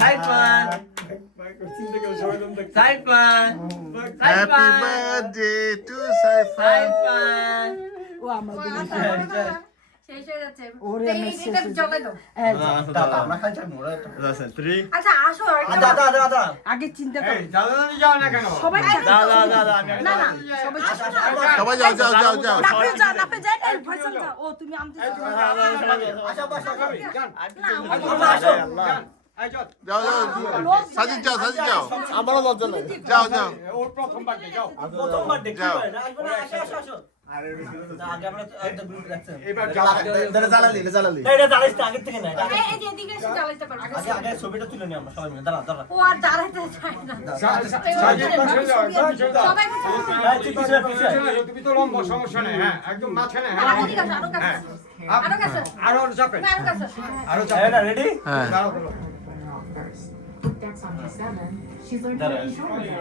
Saifan Saifan happy birthday to Saifan Saifan ও আমার দিদি শেষ হয়ে যাচ্ছে ওরে এই মেসেজ এটা জলে দাও দাদা আমরা খাই যাবো ওরা তো Listen, 3 আচ্ছা আসো আর কি দাদা দাদা আগে চিন্তা কর দাদা যাও না কেন সবাই দাদা আমি না না সবাই সবাই যাও যাও যাও যাও নাপে যা না ফয়সাল যা ও তুমি আমতে আশা বাসা খাবি যাও যাও সাজিদ যাও সাজিদ যাও আমারও লজ্জা লাগে যাও যাও প্রথমবার দেখি যাও। আসো আসো আসো আগে আমরা একটা গ্রুপ রাখছি এবার জ্বালালি এটা জ্বালাইস না আগে থেকে না এই যে এদিকে এসে জ্বালাইতে পারো আগে আগে ছবিটা তুলে নি আমরা সবাই মিলে দাঁড়া দাঁড়া ও আর দাঁড়াইতে চায় না সবাই তুমি তো লম্বা সমস্যা নেই হ্যাঁ একদম মাঝখানে আরো দিকে আসো, আরো কাছে আরো কাছে আরো চাপে আরো কাছে আরো হ্যাঁ চাপে রেডি হ্যাঁ That's on your 7. She's learned to be shorter.